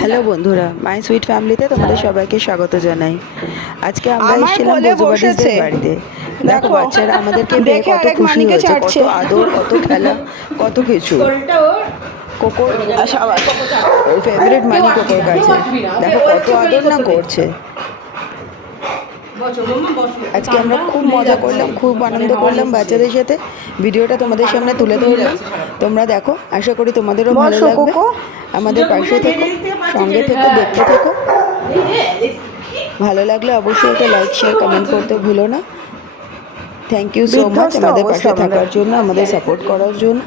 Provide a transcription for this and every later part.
Hello বন্ধুরা, my sweet ফ্যামিলিতে তোমাদের সবাইকে স্বাগত জানাই। আজকে আমরা এসেছিলাম বজুবাটিসদের বাড়িতে। দেখো বাচ্চারা আমাদেরকে পেয়ে কত খুশি হয়েছে, কত আদর, কত খেলা, কত কিছু। কোকোর সবার ফেভারিট মানি কোকোর কাছে। দেখো কত আদর না করছে। আজকে আমরা খুব মজা করলাম, খুব আনন্দ করলাম বাচ্চাদের সাথে। ভিডিওটা তোমাদের সামনে তুলে ধরলাম, তোমরা দেখো। আশা করি তোমাদেরও ভালো লাগবে। আমাদের পাশে থেকো, সঙ্গে থেকো, দেখতে থেকো। ভালো লাগলে অবশ্যই একটা লাইক, শেয়ার, কমেন্ট করতে ভুলো না। থ্যাংক ইউ সো মাচ আমাদের পাশে থাকার জন্য, আমাদের সাপোর্ট করার জন্য।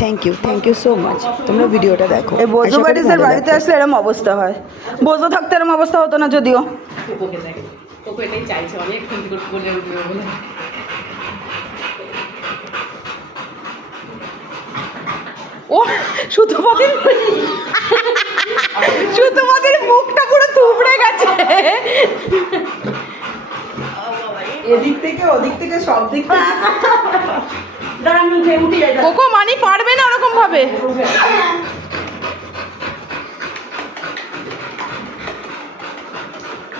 Thank you so much. তোমরা ভিডিওটা দেখো। এই বজুবাটিসের বাড়িতে আসলে এরকম অবস্থা হয়। বজু থাকতে এরকম অবস্থা হতো না যদিও। ও সুতোপাতির মুখটা পুরো থুবড়ে গেছে। এদিক থেকে ওদিক থেকে সব দিক থেকে কোকো মানি পারবে না ওরকম ভাবে।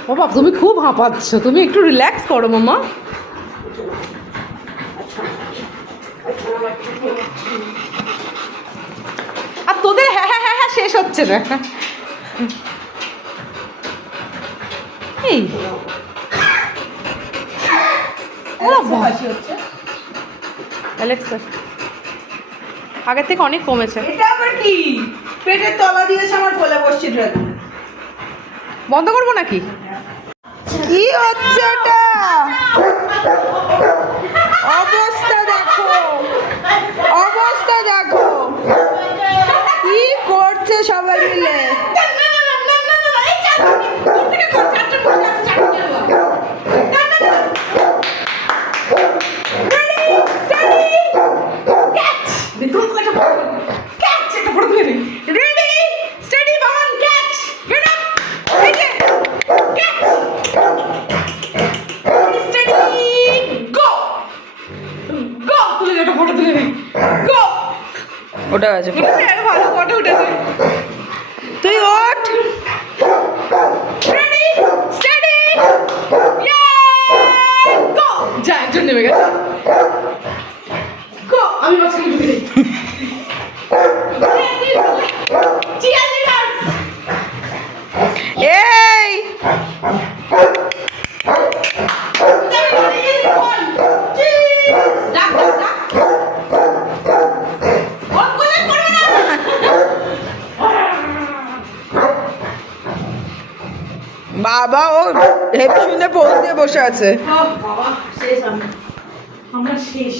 বাবা তুমি খুব হাঁপাচ্ছ, তুমি একটু রিল্যাক্স করো মামা। আর তোদের হ্যাঁ হ্যাঁ হ্যাঁ হ্যাঁ শেষ হচ্ছে না। এই অ্যালেক্সা আগের থেকে অনেক কমেছে। এটা আবার কি পেটের তলা দিয়েছে আমার কোলে বসছে ড্রাগন। বন্ধ করবো নাকি? কি হচ্ছে এটা? অবস্থা দেখো, অবস্থা দেখো কি করছে সবাই মিলে। ওটা আছে ভালো ফটো উঠেছে। তুই ওঠ। Ready steady go. যা একজন নেমে গেছে। গো আমি মাঝখানে ঢুকে যাই। এই বাবা ও হেভি শুনে পোজ দিয়ে বসে আছে। বাবা শেষ আমরা শেষ।